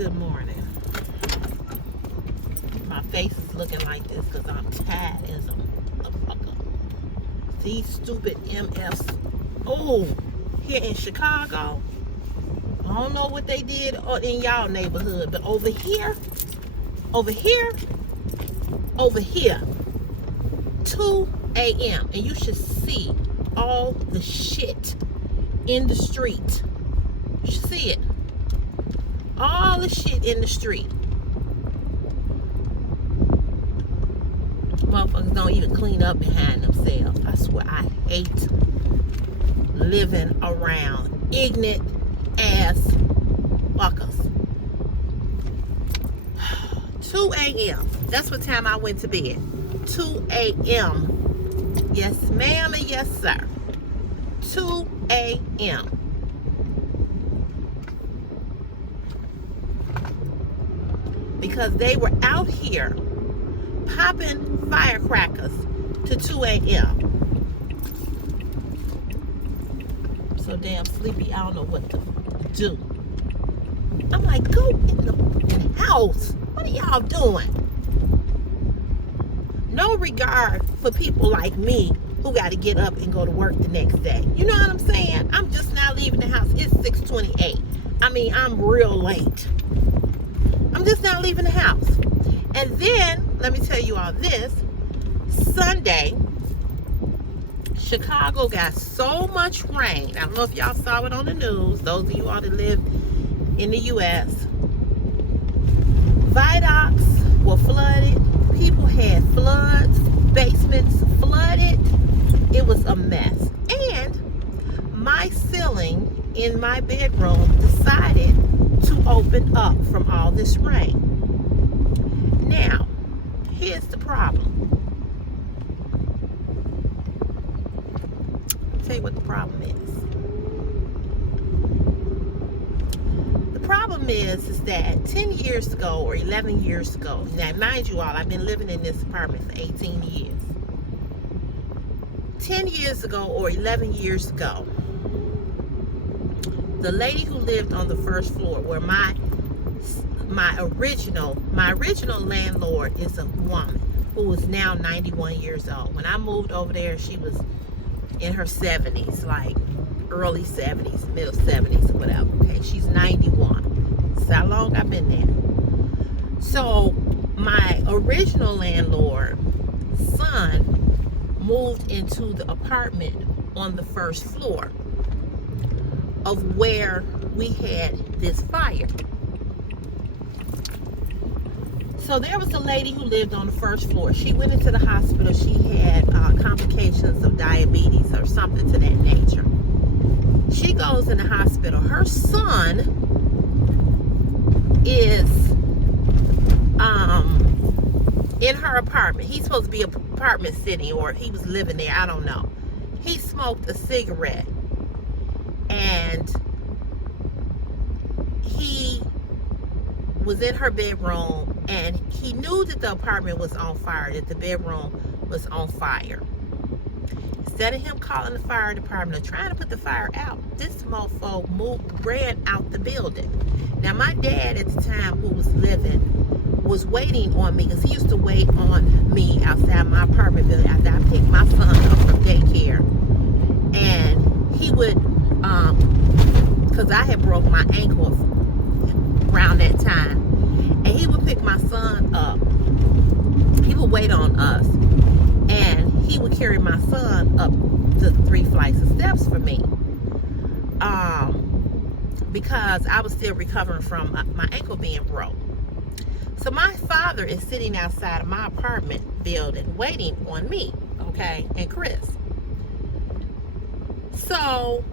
Good morning. My face is looking like this because I'm tired as a motherfucker. These stupid MFs. Oh, here in Chicago. I don't know what they did in y'all neighborhood, but over here, 2 a.m. And you should see all the shit in the street. You should see it. All the shit in the street. Motherfuckers don't even clean up behind themselves. I swear I hate living around ignorant ass fuckers. 2 a.m. That's what time I went to bed. 2 a.m. Yes, ma'am, and yes, sir. 2 a.m. Because they were out here popping firecrackers to 2 a.m. I'm so damn sleepy, I don't know what to do. I'm like, go in the house. What are y'all doing? No regard for people like me who got to get up and go to work the next day. You know what I'm saying? I'm just now leaving the house. It's 6:28. I mean, I'm real late. I'm just now leaving the house. And then, let me tell you all this. Sunday, Chicago got so much rain. I don't know if y'all saw it on the news. Those of you all that live in the U.S. Viaducts were flooded. People had floods. Basements flooded. It was a mess. And my ceiling in my bedroom decided to open up from all this rain. Now, here's the problem. I'll tell you what the problem is. The problem is that 10 years ago or 11 years ago, now mind you all, I've been living in this apartment for 18 years. 10 years ago or 11 years ago, the lady who lived on the first floor where my original landlord is a woman who is now 91 years old. When I moved over there, she was in her 70s, like early 70s, middle 70s, or whatever. Okay, she's 91. That's how long I've been there. So my original landlord's son moved into the apartment on the first floor of where we had this fire. So there was a lady who lived on the first floor. She went into the hospital. She had complications of diabetes or something to that nature. She goes in the hospital. Her son is in her apartment. He's supposed to be apartment sitting, or he was living there, I don't know. He smoked a cigarette. And he was in her bedroom, and he knew that the apartment was on fire, that the bedroom was on fire. Instead of him calling the fire department or trying to put the fire out, this mofo ran out the building. Now, my dad at the time, who was living, was waiting on me, because he used to wait on me outside my apartment building after I picked my son up from daycare. And he would, because I had broke my ankle around that time, and he would pick my son up. He would wait on us, and he would carry my son up the 3 flights of steps for me, because I was still recovering from my ankle being broke. So my father is sitting outside of my apartment building waiting on me, okay, and Chris. So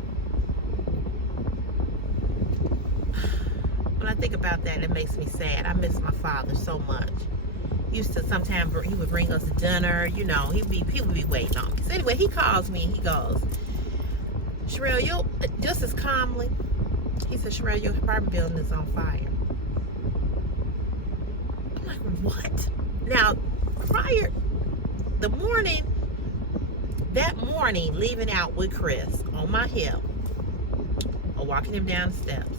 when I think about that, it makes me sad. I miss my father so much. Used to sometimes he would bring us dinner, you know, people would be waiting on me. So anyway, he calls me and he goes, Sherelle, you just as calmly, he said, Sherelle, your apartment building is on fire. I'm like, what? Now, that morning, leaving out with Chris on my hip, or walking him down the steps,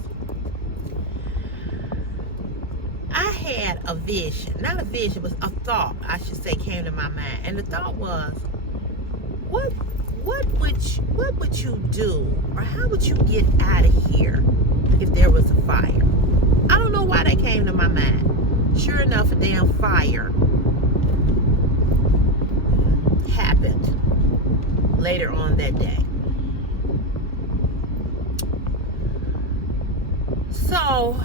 I had a vision, not a vision, but a thought, I should say, came to my mind. And the thought was, what would you do, or how would you get out of here if there was a fire? I don't know why that came to my mind. Sure enough, a damn fire happened later on that day. So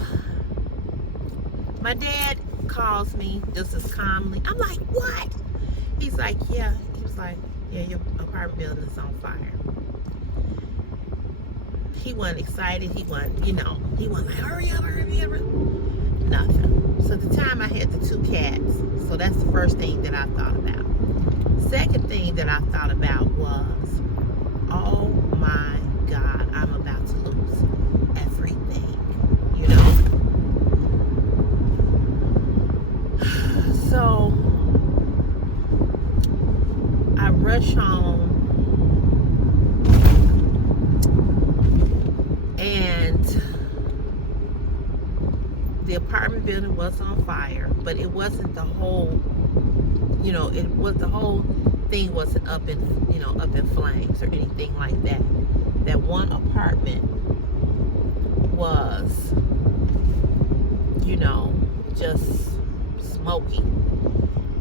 my dad calls me just as calmly. I'm like, what? He's like, yeah. He was like, yeah, your apartment building is on fire. He wasn't excited. He wasn't like, hurry up. Nothing. So at the time I had the 2 cats. So that's the first thing that I thought about. Second thing that I thought about was, oh my God, I'm about to lose everything, you know? So I rush home, and the apartment building was on fire, but it wasn't the whole, the whole thing wasn't up in flames or anything like that. That one apartment was, just smoking.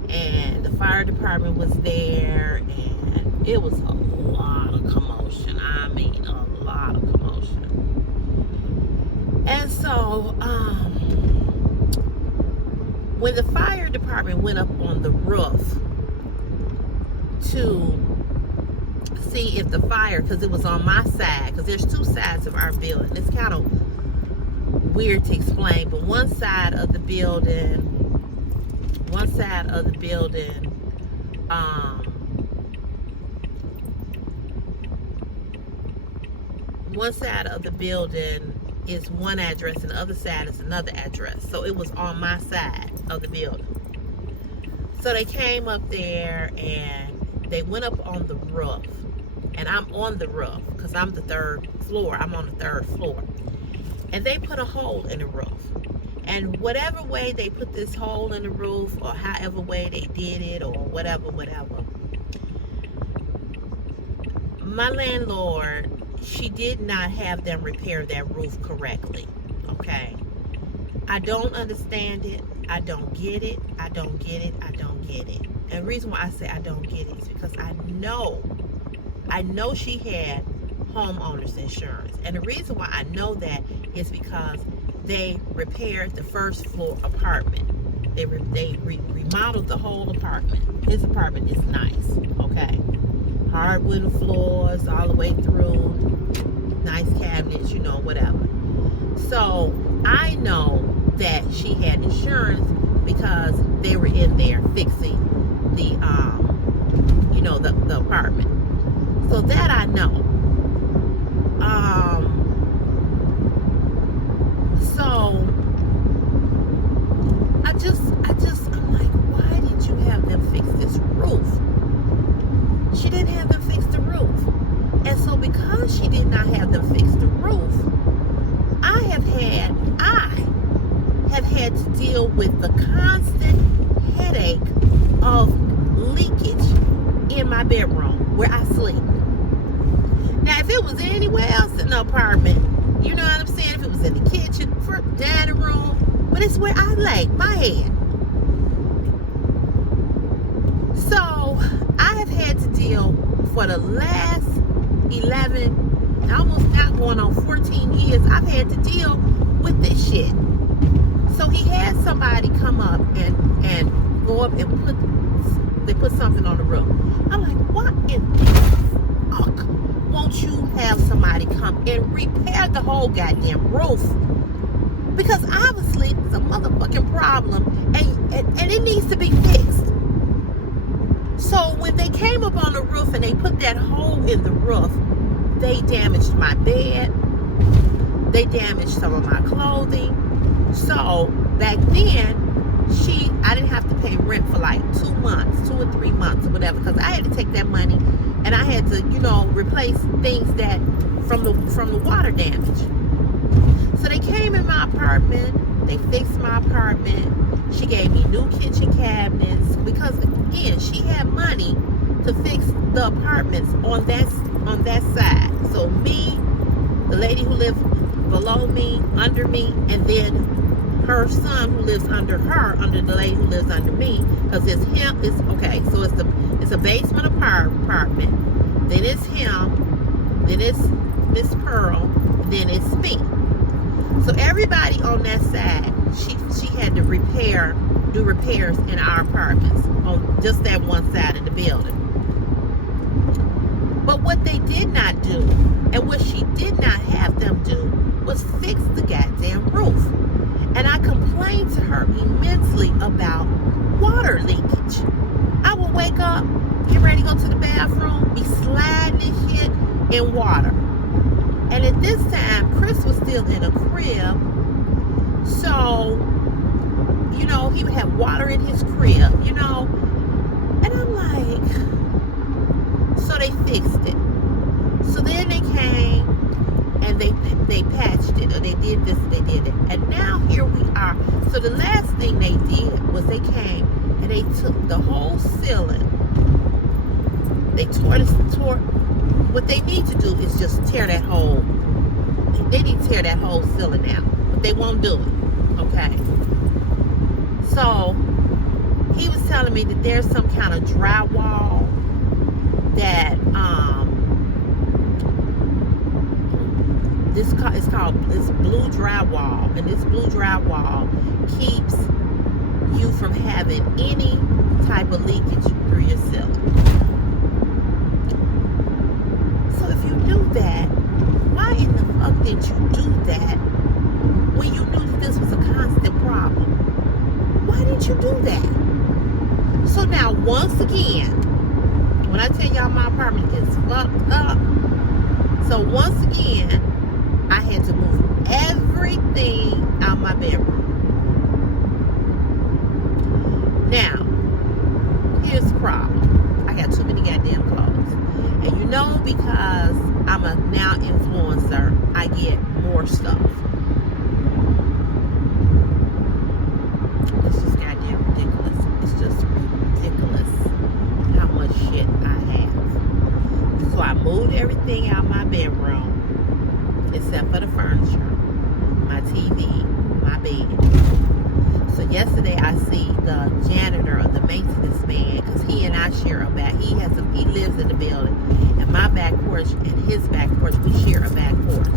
And the fire department was there, and it was a lot of commotion. I mean, a lot of commotion. And so, when the fire department went up on the roof to see if the fire, because it was on my side, because there's 2 sides of our building. It's kind of weird to explain, but one side of the building, is one address and the other side is another address. So it was on my side of the building. So they came up there and they went up on the roof, and I'm on the roof because I'm the 3rd floor. I'm on the 3rd floor. And they put a hole in the roof. And whatever way they put this hole in the roof, or however way they did it, or whatever, my landlord, she did not have them repair that roof correctly. Okay? I don't understand it. I don't get it. And the reason why I say I don't get it is because I know she had homeowners insurance. And the reason why I know that is because they repaired the 1st floor apartment. They remodeled the whole apartment. This apartment is nice, okay? Hardwood floors all the way through, nice cabinets, whatever. So I know that she had insurance because they were in there fixing the apartment. So that I know. So I'm like, why did you have them fix this roof? She didn't have them fix the roof. And so because she did not have them fix the roof, I have had to deal with the constant headache of leakage in my bedroom where I sleep. Now, if it was anywhere else in the apartment, you know what I'm saying? If it was in the kitchen, dining room, but it's where I lay my head. So I have had to deal for the last 11, almost now going on 14 years, I've had to deal with this shit. So he had somebody come up and go up and put something on the roof. I'm like, what in the fuck? Won't you have somebody come and repair the whole goddamn roof? Because obviously it's a motherfucking problem and it needs to be fixed. So when they came up on the roof and they put that hole in the roof, they damaged my bed. They damaged some of my clothing. So back then, I didn't have to pay rent for like 2 months, 2 or 3 months or whatever, because I had to take that money and I had to, replace things that from the water damage. So they came in my apartment, they fixed my my apartment. She gave me new kitchen cabinets because again, she had money to fix the apartments on that side. So me, the lady who lived below me, under me, and then her son who lives under her, under the lady who lives under me, because it's him. It's okay. So it's a basement apartment. Then it's him. Then it's Miss Pearl. Then it's me. So everybody on that side, she had to do repairs in our apartments on just that one side of the building. But what they did not do, and what she did not have them do, was fix the goddamn roof. And I complained to her immensely about water leakage. I would wake up, get ready to go to the bathroom, be sliding and shit in water. And at this time, Chris was still in a crib. So, you know, he would have water in his crib, you know. And I'm like, so they fixed it. So then they came and they patched it, or they did this, they did it. And now here we are. So the last thing they did was they came and they took the whole ceiling. They tore. What they need to do is just tear that whole. They need to tear that whole ceiling out, but they won't do it. Okay. So he was telling me that there's some kind of drywall that it's blue drywall, and this blue drywall keeps you from having any type of leakage through your ceiling. So if you knew that, why in the fuck did you do that when you knew that this was a constant problem? Why didn't you do that? So now, once again, when I tell y'all my apartment is fucked up, so once again, I had to move everything out my bedroom. Now, here's the problem. I got too many goddamn clothes. And you know, because I'm a now influencer, I get more stuff. It's just goddamn ridiculous. It's just ridiculous how much shit I have. So I moved everything out my bedroom, except for the furniture, my TV, my bed. So yesterday I see the janitor or the maintenance man, because he and I share a back. He lives in the building, and my back porch and his back porch, we share a back porch.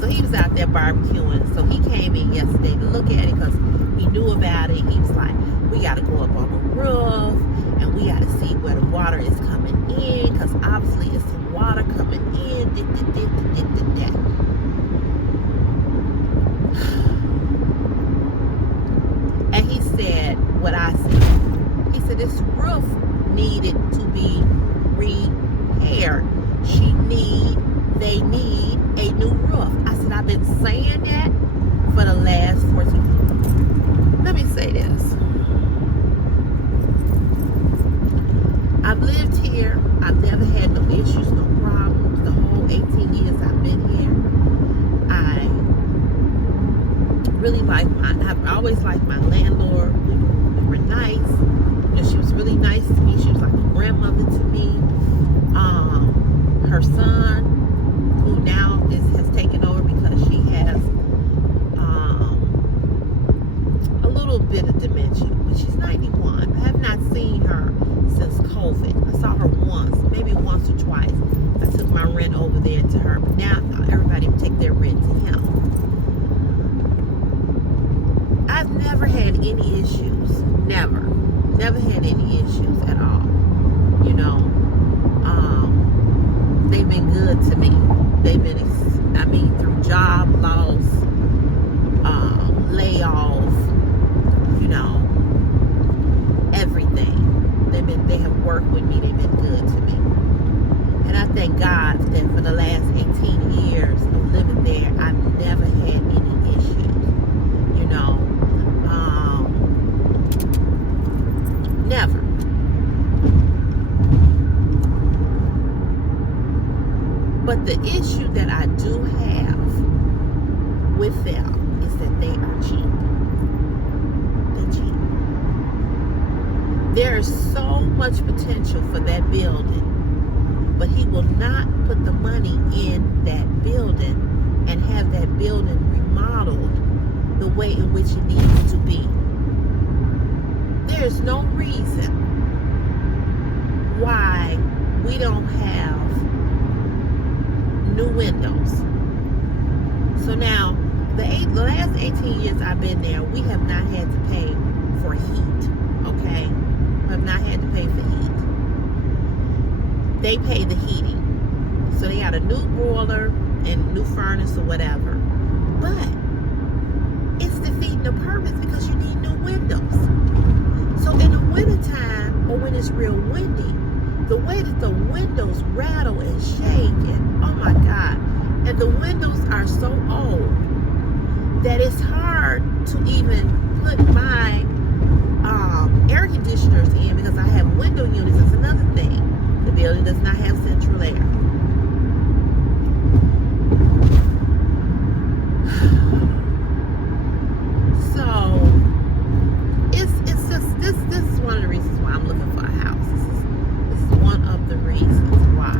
So he was out there barbecuing. So he came in yesterday to look at it because he knew about it. He was like, we got to go up on the roof and we got to see where the water is coming in, because obviously it's some water coming in. And he said what I said. He said this roof needed to be repaired. They need a new roof. I said, I've been saying that for the last 14. Let me say this. I've lived here. I've never had no issues, no problems. The whole 18 years I've been here. I really I've always liked my landlord. We were nice. You know, she was really nice to me. She was like a grandmother to me. Her son, who now has taken over because she has a little bit of dementia, but she's 91. I have not seen her since COVID. I saw her once, maybe once or twice. I took my rent over there to her, but now everybody take their rent to him. I've never had any issues. Never had any issues at all. You know, they've been good to me. They've been, through job loss, layoff, you know, everything. They have worked with me. They've been good to me. And I thank God that for the last 18 years of living there, I've never had any issues. You know, never. But the issue that I do have with them is that they are cheap. much potential for that building, but he will not put the money in that building and have that building remodeled the way in which it needs to be. There's no reason why we don't have new windows. So now, the last 18 years I've been there, we have not had to pay for heat, okay? We have not had to pay for heat. They pay the heating. So they got a new boiler and new furnace or whatever. But it's defeating the purpose because you need new windows. So in the wintertime, or when it's real windy, the way that the windows rattle and shake, and oh my God, and the windows are so old that it's hard to even put my air conditioners in because I have window units. That's another thing. The building does not have central air. So it's just this is one of the reasons why I'm looking for a house. This is one of the reasons why.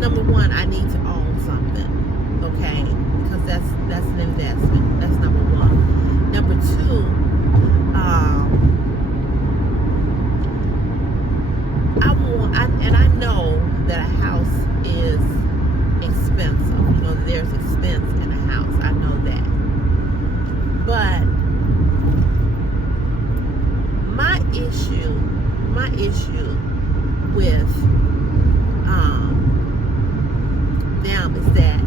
Number one, I need to own something, okay? Because that's an investment. That's number one. Number two, I know that a house is expensive. You know, there's expense in a house. I know that. But my issue with them is that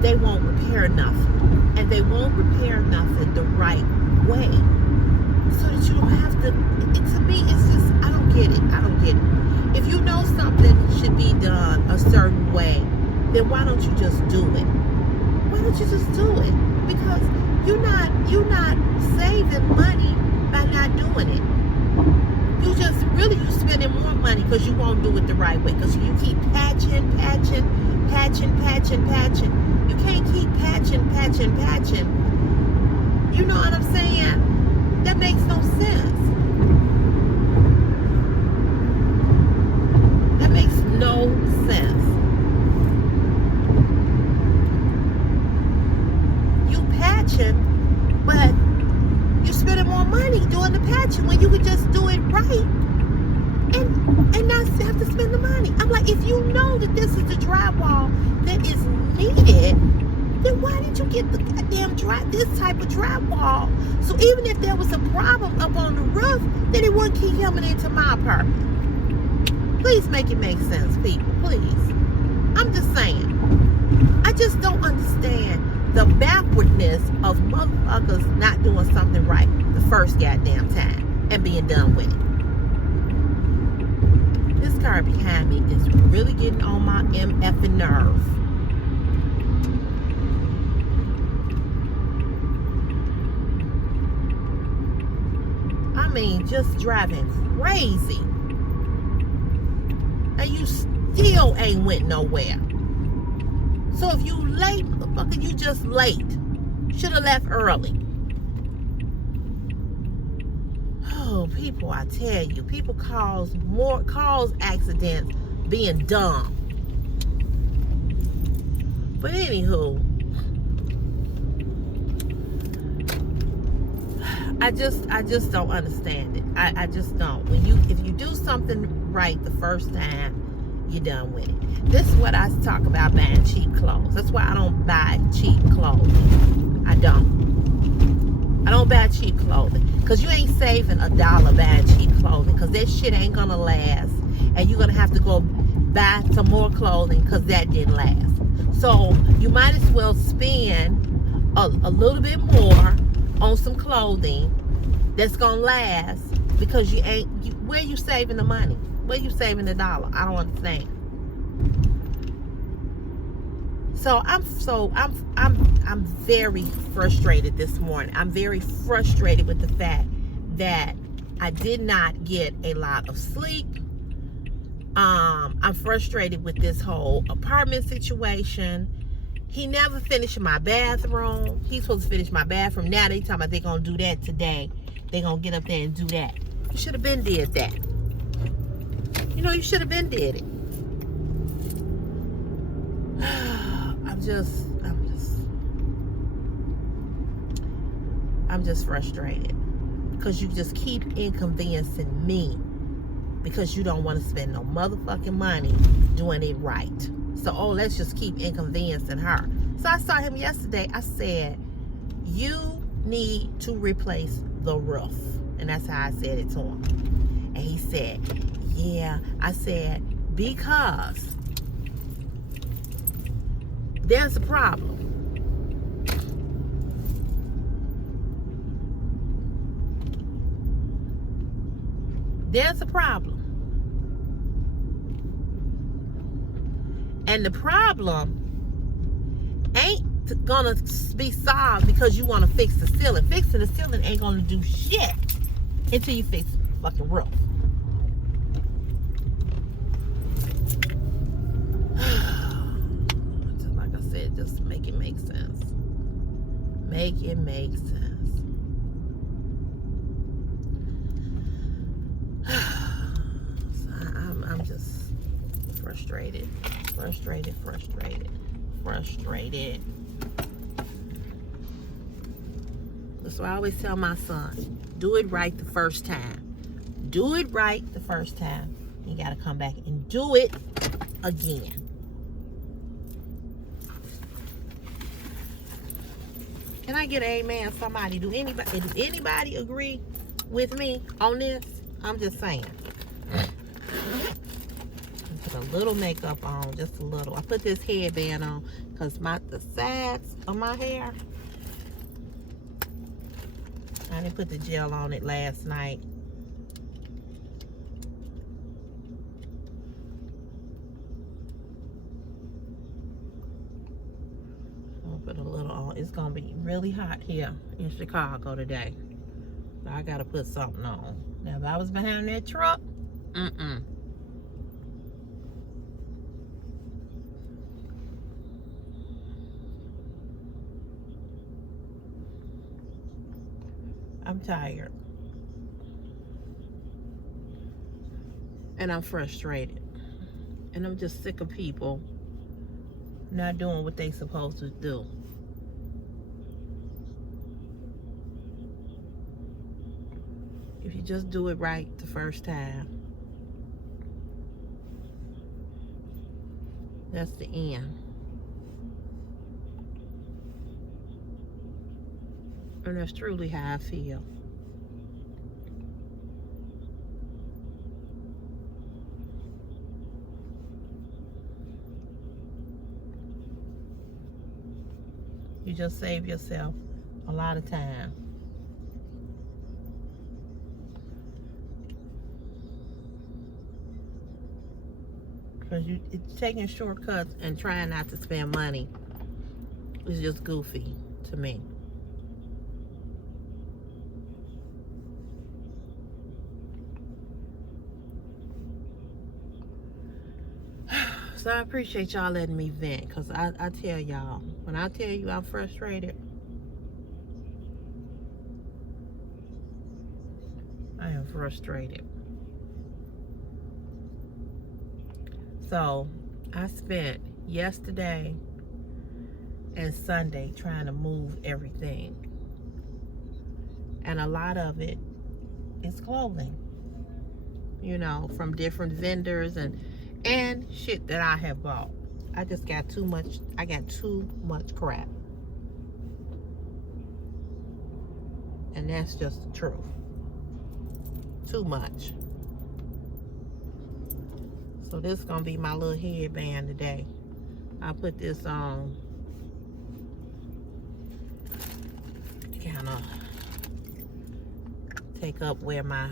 they won't repair nothing, and they won't repair nothing the right way, so that you don't have to. To me, it's just I don't get it. If you know something should be done a certain way, then why don't you just do it? Why don't you just do it? Because you're not saving money by not doing it. You spending more money because you won't do it the right way. Because you keep patching. You can't keep patching. You know what I'm saying? That makes no sense. That makes no sense. You patching, but you're spending more money doing the patching when you could just do it right and not have to spend the money. I'm like, if you know that this is the drywall that is needed, then why did you get the goddamn this type of drywall? So even if there was a problem up on the roof, then it wouldn't keep coming into my apartment. Please make it make sense, people. Please. I'm just saying. I just don't understand the backwardness of motherfuckers not doing something right the first goddamn time and being done with it. This car behind me is really getting on my MFing nerve. I mean, just driving crazy. And you still ain't went nowhere. So if you late, motherfucker, you just late. Should have left early. Oh, people, I tell you, people cause accidents being dumb. But anywho, I just don't understand it. I just don't. If you do something right the first time, you're done with it. This is what I talk about buying cheap clothes. That's why I don't buy cheap clothing. I don't buy cheap clothing. Because you ain't saving $1 buying cheap clothing. Because that shit ain't going to last. And you're going to have to go buy some more clothing because that didn't last. So you might as well spend a little bit more on some clothing that's going to last. Because where you saving the money? Where you saving the $1? I don't understand. So I'm very frustrated this morning. I'm very frustrated with the fact that I did not get a lot of sleep. I'm frustrated with this whole apartment situation. He never finished my bathroom. He's supposed to finish my bathroom. Now they talking about they gonna do that today. They gonna get up there and do that. You should have been did that. You know, you should have been did it. I'm just frustrated because you just keep inconveniencing me because you don't want to spend no motherfucking money doing it right. So, let's just keep inconveniencing her. So I saw him yesterday. I said, you need to replace the roof. And that's how I said it to him. And he said, yeah. I said, because there's a problem. There's a problem. And the problem ain't gonna be solved because you want to fix the ceiling. Fixing the ceiling ain't gonna do shit until you fix the fucking roof. Just like I said, just make it make sense. Make it make sense. I'm just frustrated. Frustrated. That's why I always tell my son, do it right the first time. Do it right the first time. You gotta come back and do it again. Can I get an amen? Somebody, do anybody agree with me on this? I'm just saying. Put a little makeup on, just a little. I put this headband on because the sides of my hair, I didn't put the gel on it last night. I'll put a little on. It's gonna be really hot here in Chicago today. So I gotta put something on. Now if I was behind that truck, I'm tired. And I'm frustrated. And I'm just sick of people not doing what they supposed to do. If you just do it right the first time, that's the end. And that's truly how I feel. You just save yourself a lot of time. Because it's taking shortcuts and trying not to spend money is just goofy to me. So I appreciate y'all letting me vent, because I tell y'all, when I tell you I'm frustrated, I am frustrated. So I spent yesterday and Sunday trying to move everything. And a lot of it is clothing, you know, from different vendors and shit that I have bought. I just got too much. I got too much crap. And that's just the truth. Too much. So this is gonna be my little headband today. I put this on to kind of take up where my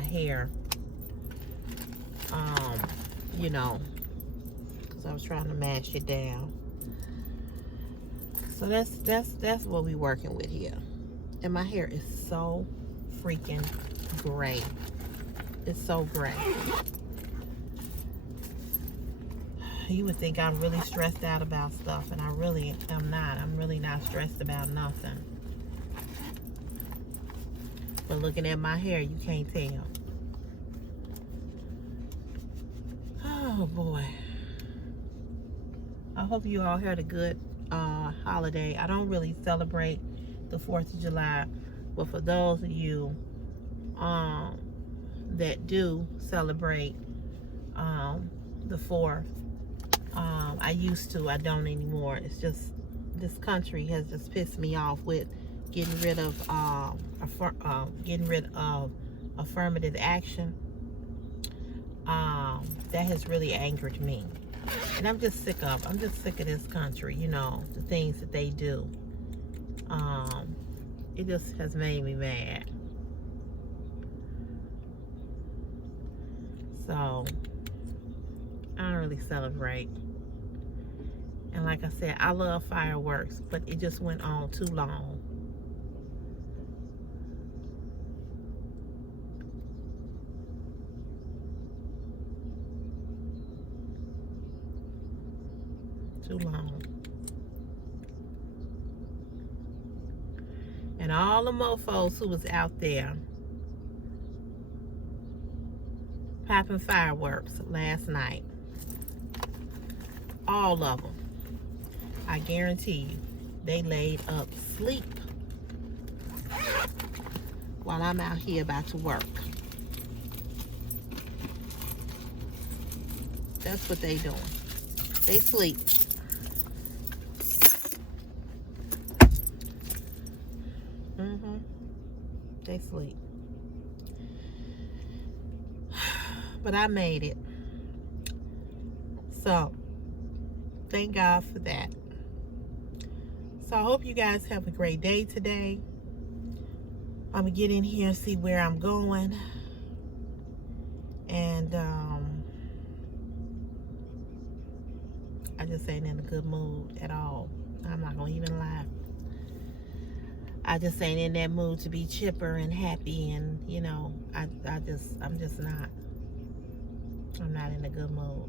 hair, you know, because I was trying to mash it down. So that's what we working with here. And my hair is so freaking great. It's so great. You would think I'm really stressed out about stuff, and I really am not. I'm really not stressed about nothing. But looking at my hair, you can't tell. Oh boy. I hope you all had a good holiday. I don't really celebrate the 4th of July, but for those of you that do celebrate the 4th, I used to. I don't anymore. It's just this country has just pissed me off with getting rid of affirmative action. That has really angered me, and I'm just sick of this country. You know, the things that they do. It just has made me mad. So I don't really celebrate. And like I said, I love fireworks, but it just went on too long. Too long. And all the mofos who was out there popping fireworks last night, all of them, I guarantee you, they laid up sleep while I'm out here about to work. That's what they doing. They sleep. They sleep. But I made it. So, thank God for that. So, I hope you guys have a great day today. I'm going to get in here and see where I'm going. And, I just ain't in a good mood at all. I'm not going to even lie. I just ain't in that mood to be chipper and happy, and you know, I'm just not. I'm not in a good mood.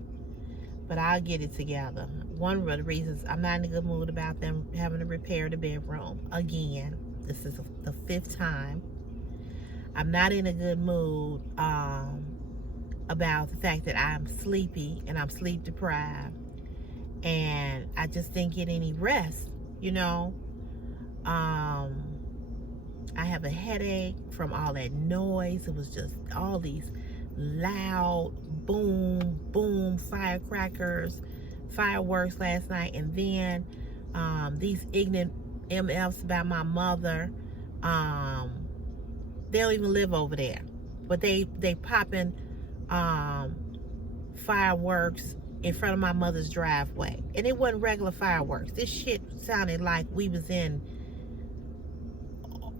But I'll get it together. One of the reasons I'm not in a good mood about them having to repair the bedroom again. This is the 5th time. I'm not in a good mood about the fact that I'm sleepy and I'm sleep deprived, and I just didn't get any rest. You know. I have a headache from all that noise. It was just all these loud boom, boom, firecrackers, fireworks last night. And then these ignorant MFs about my mother. They don't even live over there. But they popping fireworks in front of my mother's driveway. And it wasn't regular fireworks. This shit sounded like we was in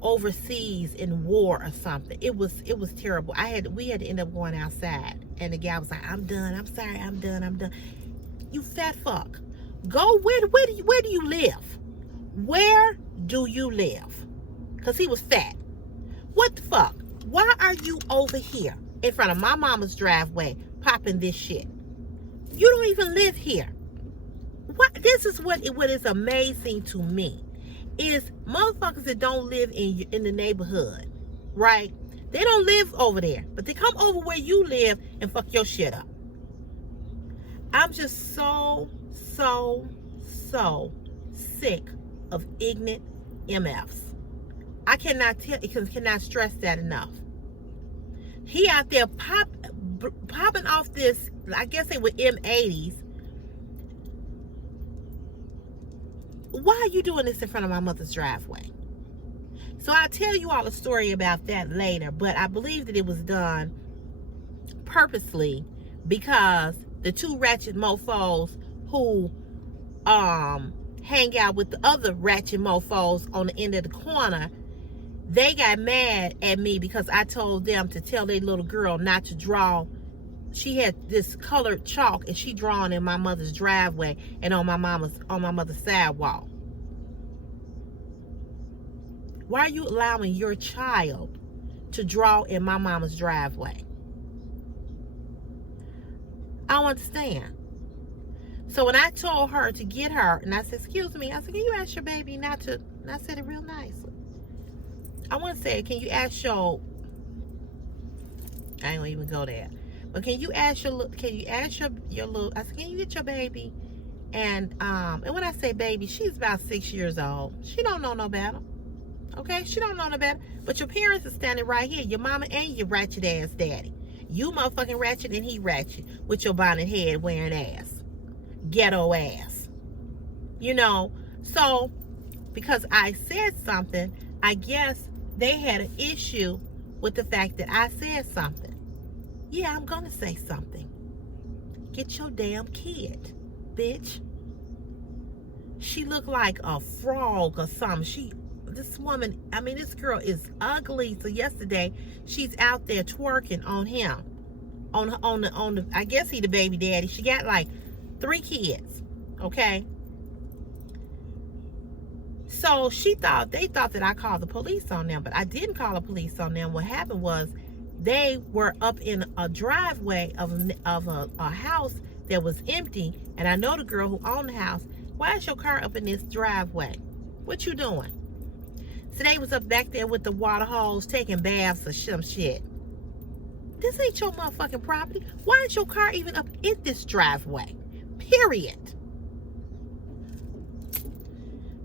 overseas in war or something. It was terrible. We had to end up going outside, and the guy was like, "I'm done. I'm sorry. I'm done. You fat fuck. Go where do you live? Where do you live?" Because he was fat. What the fuck? Why are you over here in front of my mama's driveway popping this shit? You don't even live here. What? This is what is amazing to me. Is motherfuckers that don't live in the neighborhood, right? They don't live over there, but they come over where you live and fuck your shit up. I'm just so sick of ignorant MFs. I cannot stress that enough. He out there popping off this, I guess they were M80s. Why are you doing this in front of my mother's driveway? So I'll tell you all a story about that later, but I believe that it was done purposely because the two ratchet mofos who hang out with the other ratchet mofos on the end of the corner, they got mad at me because I told them to tell their little girl not to draw. She had this colored chalk and she drawn in my mother's driveway and on my mother's sidewalk. Why are you allowing your child to draw in my mama's driveway? I don't understand. So when I told her to get her, and I said, excuse me, I said, can you ask your baby not to, and I said it real nicely. I want to say, can you ask your, I ain't gonna even go there, but can you ask your little, I said, can you get your baby? And when I say baby, she's about 6 years old. She don't know no better. Okay, she don't know no better. But your parents are standing right here, your mama and your ratchet ass daddy. You motherfucking ratchet and he ratchet with your bonnet head wearing ass. Ghetto ass. You know, so because I said something, I guess they had an issue with the fact that I said something. Yeah, I'm gonna say something. Get your damn kid, bitch. She looked like a frog or something. This woman, I mean, this girl is ugly. So yesterday, she's out there twerking on him, on the. I guess he the baby daddy. She got like 3 kids, okay. So they thought that I called the police on them, but I didn't call the police on them. What happened was they were up in a driveway of a house that was empty, and I know the girl who owned the house. Why is your car up in this driveway? What you doing? So they was up back there with the water hose taking baths or some shit. This ain't your motherfucking property. Why is your car even up in this driveway? Period.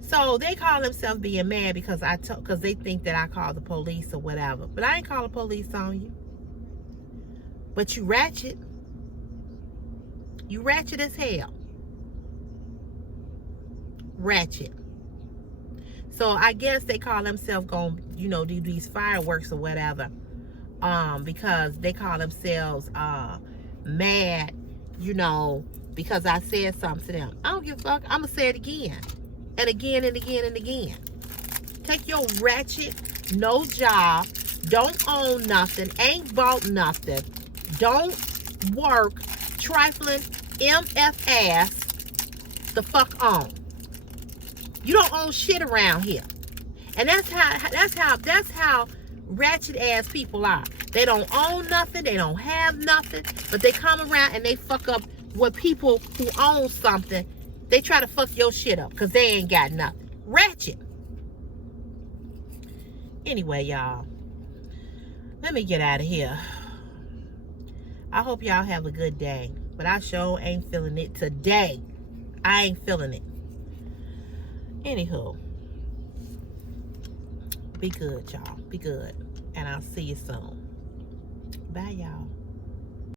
So they call themselves being mad because because they think that I called the police or whatever. But I ain't call the police on you. But you ratchet. You ratchet as hell. Ratchet. So I guess they call themselves going, do these fireworks or whatever. Because they call themselves mad, because I said something to them. I don't give a fuck. I'm gonna say it again. And again and again and again. Take your ratchet, no job, don't own nothing, ain't bought nothing, don't work, trifling MF ass the fuck on. You don't own shit around here. And that's how ratchet ass people are. They don't own nothing, they don't have nothing, but they come around and they fuck up what people who own something, they try to fuck your shit up because they ain't got nothing. Ratchet. Anyway, y'all, let me get out of here. I hope y'all have a good day, but I sure ain't feeling it today. I ain't feeling it. Anywho, be good, y'all. Be good. And I'll see you soon. Bye, y'all.